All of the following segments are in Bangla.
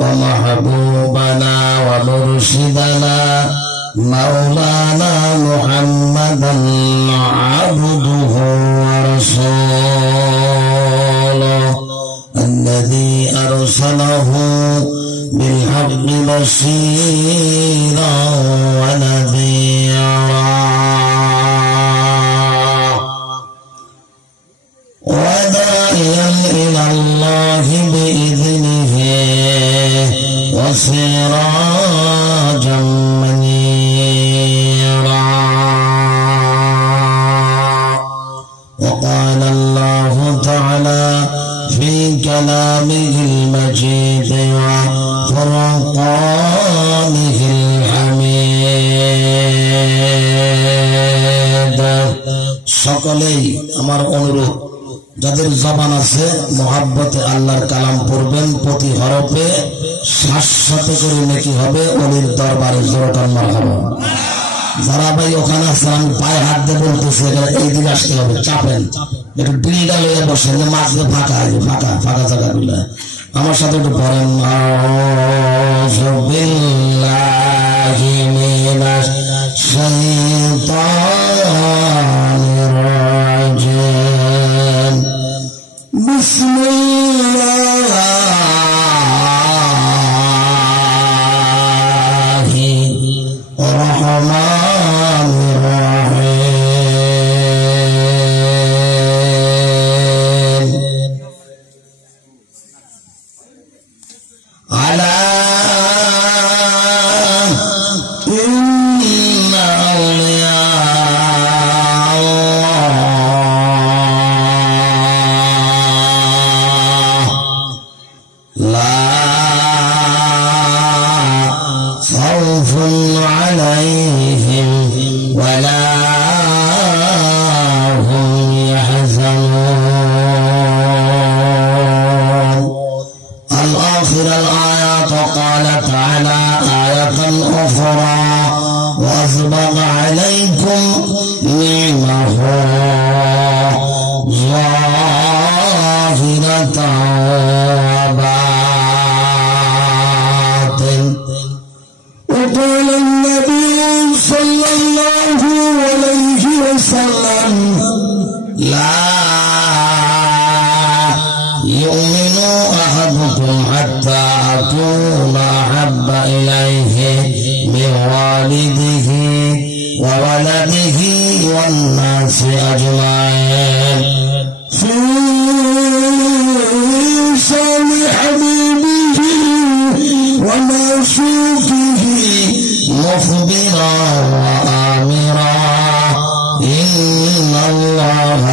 ومحبوبنا ومرشدنا مولانا محمدا عبده ورسوله الذي أرسله بالحق بشيرا ونذيرا وداعيا إلى الله بإذنه وسراجا منيرا وقال الله تعالى في كلامه المجيد وفرقانه الحميد সকলেই আমার অনুরোধ যাদের জবান আছে মোহাব্বতে আল্লাহর কালাম পড়বেন প্রতি হরফে শাশ্বত করে নেকি হবে ওলির দরবারে জোরকার মারহাবা যারা ভাই ওখানে আছেন আমি পায়ে হাত দিয়ে বলতেছি এই দিকে আসতে হবে চাপেন একটু বিড়িটা লইয়া বসেন যে মাঝে ফাঁকা আছে ফাঁকা ফাঁকা জায়গাগুলো আমার সাথে একটু পড়েন আউযু বিল্লাহি মিনাশ শাইতানির রাজিম বিসমিল্লাহির রহমানির রহিম আলা ইন্না আউলিয়া وأسبغ عليكم نعمه ظاهرة وباطن وقال النبي صلى الله عليه وسلم لا يؤمن أحدكم حتى أكون أحب إليه من والده وولده والناس أجمعين في شان حبيبه ومعشوقه مخبرا وآمرا إن الله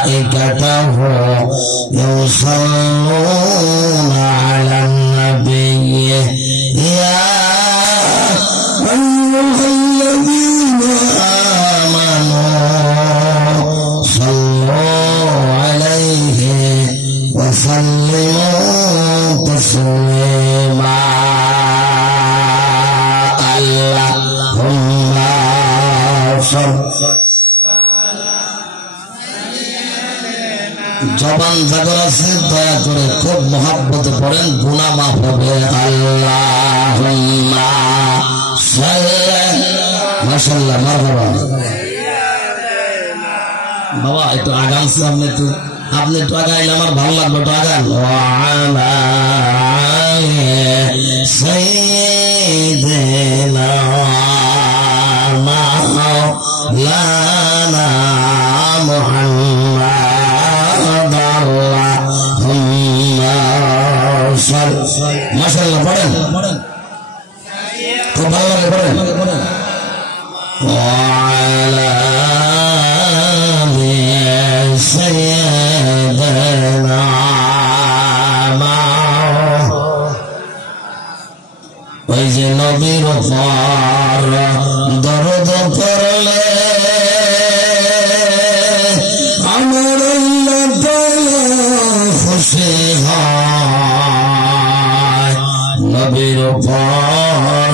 وملائكته يصلون على النبي يا أيها الذين آمنوا صلوا عليه وسلموا تسليما اللهم صل জবান জাগর আছে দয়া করে খুব মহব্বতে পড়েন গুনাহ মাফ হবে আল্লাহুম্মা সাল্লি মাশাআল্লাহ মারহাবা বাবা একটু আগানছে আপনি একটু আগাইলে আমার ভালো লাগবে একটু আগান ওয়ালা সাইয়্যিদিনা মাওলানা মুহাম্মদ মাশাআল্লাহ পড়েন খুব ভালো লাগে পড়েন ওয়ালা সাইয়্যিদিনা ওই যে নবীর উপর দরদ করলে আমার আল্লাহ তাআলা খুশি হয় নবীর উপর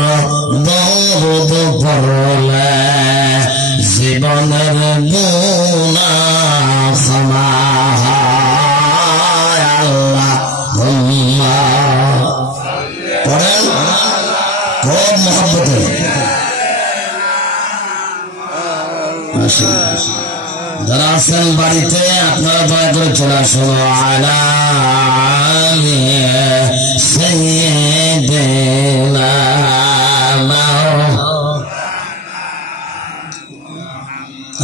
দরদ করলে জীবনের গুনাহ ক্ষমা হয় আল্লাহ পড়েন খুব মহব্বতে যারা আছেন বাড়িতে আপনারা দয়া করে চলে আসুন আলা সাইয়্যিদিনা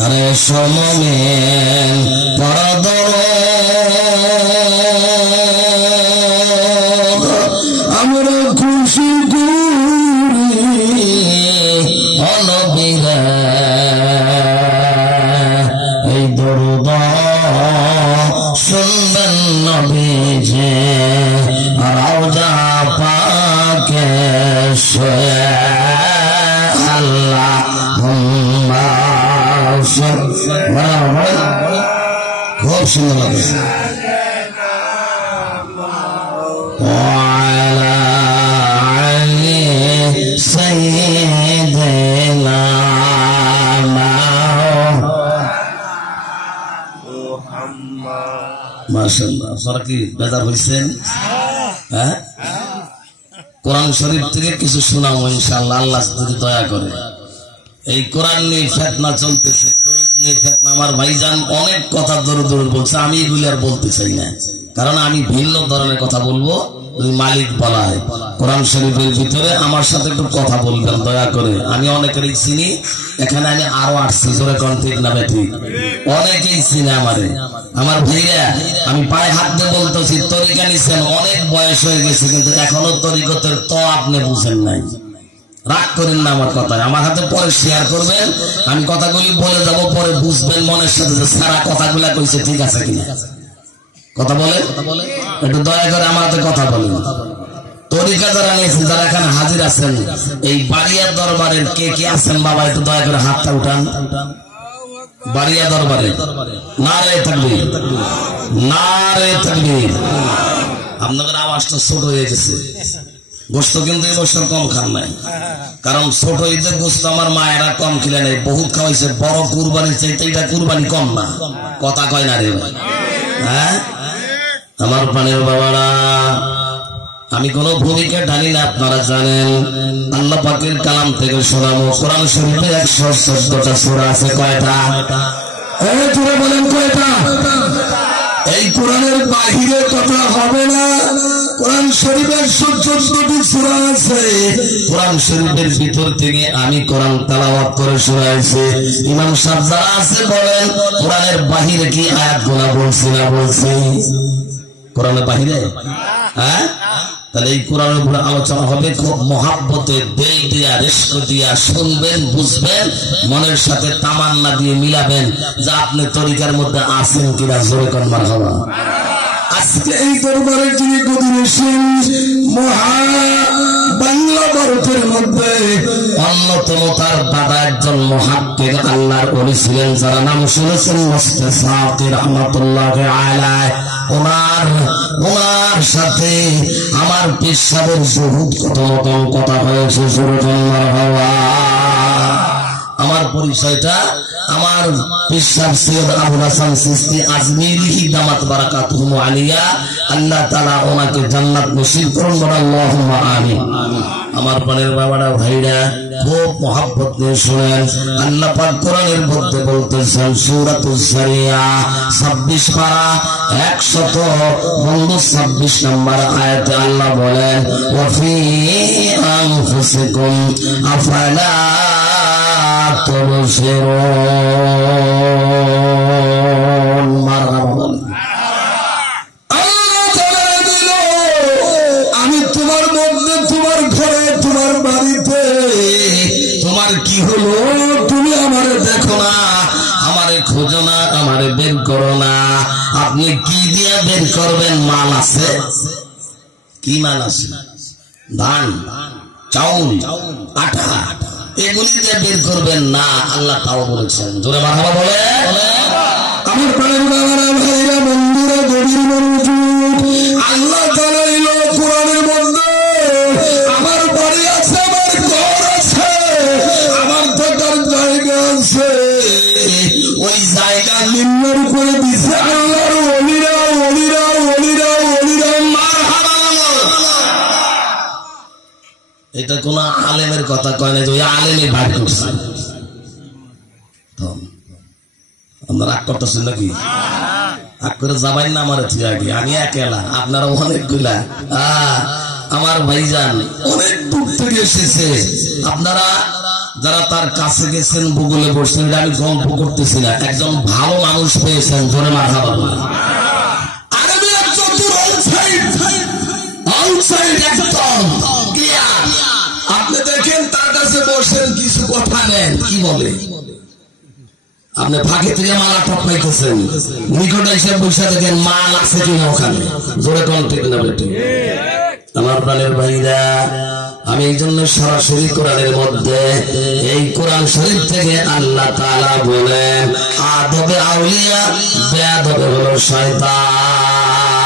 আরে সমমেন পরদর আমরা খুশি করি অনবিরা এই দরুদ শুনবেন নবীজি রওজা পাকে আল্লাহুম্মা খুব সুন্দর লাগে وعلى علي سيدنا মাশাআল্লাহ আপনারা কি বেজার হয়েছেন হ্যাঁ কোরআন শরীফ থেকে কিছু শোনাবো ইনশাআল্লাহ আল্লাহ যদি দয়া করে এই কোরআন নিয়ে ফিতনা চলতেছে আমার ভাইজান অনেক কথা দৌড় দৌড় বলছে আমি এগুলি আর বলতে চাই না কারণ আমি ভিন্ন ধরনের কথা বলবো মালিক বলা হয় কোরআন শরীফের ভিতরে আমার সাথে একটু কথা বলবেন দয়া করে আমি অনেকেরই চিনি এখানে আমি আরো আসছি জোরে কোন ঠিক না ঠিক অনেকেই চিনি আমারে আমার ভাইরা আমি পায়ে হাত দিয়ে বলতেছি তরিকা নিছেন অনেক বয়স হয়ে গেছে কিন্তু এখনো তরিকতের তো আপনি বুঝেন নাই রাগ করেন না আমার কথা আমার হাতে পরে শেয়ার করবেন আমি কথাগুলি বলে যাব পরে বুঝবেন মনের সাথে যে সারা কথাগুলা কইছে ঠিক আছে কিনা কথা বলে একটু দয়া করে আমার হাতে কথা বলেন তরিকা যারা নিয়েছেন যারা এখানে হাজির আছেন এই বাড়িয়া দরবারের কে কে আছেন বাবা একটু দয়া করে হাতটা উঠান বাড়িয়া দরবারে নারে তাকবীর নারে তাকবীর আপনাদের আওয়াজটা ছোট হয়ে গেছে গোস্ত কিন্তু এই বছর কম খান নাই কারণ ছোট ঈদের গোস্ত আমার মায়েরা কম খেলে নেই বহুত খাওয়াইছে বড় কুরবানি চাইতে এটা কুরবানি কম না কথা কয় না রে ভাই হ্যাঁ আমার পানের বাবারা আমি কোন ভূমিকা ঢালি না আপনারা জানেন আল্লাহ পাকের কালাম থেকে শোনাবো কোরআন শরীফে 114টা সূরা আছে কয়টা এই তোরা বলেন কয়টা এই কোরআনের বাহিরে কথা হবে না কোরআন শরীফের 114টি সূরা আছে কোরআন শরীফের ভিতর থেকে আমি কোরআন তেলাওয়াত করে শোনাইছি ইমাম সাহেব যারা আছে বলেন কোরআনের বাহিরে কি আয়াতগুলো বলছি না বলছি কোরআনের বাহিরে হ্যাঁ তাহলে এই কোরআনের উপরে আলোচনা হবে খুব মহাব্বতে দিল দিয়া রেশক দিয়া শুনবেন বুঝবেন মনের সাথে তামান্না দিয়ে মিলাবেন যে আপনি তরিকার মধ্যে আছেন কিনা জোরে কোন মারহাবা আজকে এই দরবারে যিনি গদিরেছেন মহা বাংলা ভারতের মধ্যে অন্যতম তার দাদা একজন মুহাক্কিক আল্লাহর ওলি ছিলেন যারা নাম শুনেছেন মুফতি সাকি রাহমাতুল্লাহ আলাইহি ওনার সাথে আমার পীর সাহেবের বহুত কথা হয়েছে আমার পরিচয়টা আমার পীর সাহেব সৈয়দ আবুল হাসান চিশতি আজমিরি দামাত বারাকাতুহু আলিয়া আল্লাহ তাআলা ওনাকে জান্নাত নসিব করুন বলেন আল্লাহুম্মা আমিন আমার প্রাণের বাবারা ভাইরা খুব মহব্বত দিয়ে শুনেন আল্লাহ পাক কোরআনের মধ্যে বলতেছেন সূরাতুজ যারিয়া 26 পারা 126 নম্বর আয়াতে আল্লাহ বলেন ওয়া ফি আনফুসিকুম আফালা তুবসিরুন মারহাবা আমি তোমার মধ্যে তোমার ঘরে তোমার বাড়িতে তোমার কি হলো তুমি আমারে দেখো না আমারে খোঁজো না আমারে বের করো না আপনি কি দিয়ে বের করবেন মাল আছে কি মাল আছে ধান চাউল আটা এগুলি দিয়ে বের করবেন না আল্লাহ তাও বলেছেন জোরে মারহাবা বলে আমার প্রাণের বাবারা ভাইরা বন্ধুরা গভীর মনোযোগ আল্লাহ তাআলা এই কোরআনের মধ্যে আমার বাড়ি আছে আমার ঘর আছে আমার থাকার জায়গা আছে ওই জায়গা নিম্নের উপরে দিছে আল্লাহর ওলিরা ওলিরা ওলিরা ওলিরা মারহাবা এটা কোন আলেমের কথা কয় না যে ওই আলেমই ভাগ করছে। আমরা রাগ করতেছেন নাকি? রাগ করে যাবাই না আমার আগে, আমি একেলা, আপনারা অনেকগুলা। আমার ভাইজান অনেক দূর থেকে এসেছে। আপনারা যারা তার কাছে গেছেন, ভূগোলে বসছেন, আমি গল্প করতেছি না, একজন ভালো মানুষ পেয়েছেন, জোরে মারহাবা বলেন। আপনি দেখেন তার কাছে বসেন, কিছু কথা নেন, কি বলে? আপনি ফাঁকে থেকে মালা টপকাইতেছেন, নিকট এসে বসে দেখেন মাল আছে কিনা ওখানে, জোরে কোন ঠিক না বেটি? আমার প্রাণের ভাইরা, আমি এই জন্য সরাসরি কোরআনের মধ্যে এই কোরআন শরীফ থেকে আল্লাহ তাআলা বলেন, আদবে আউলিয়া বেয়াদবে হলো শয়তান।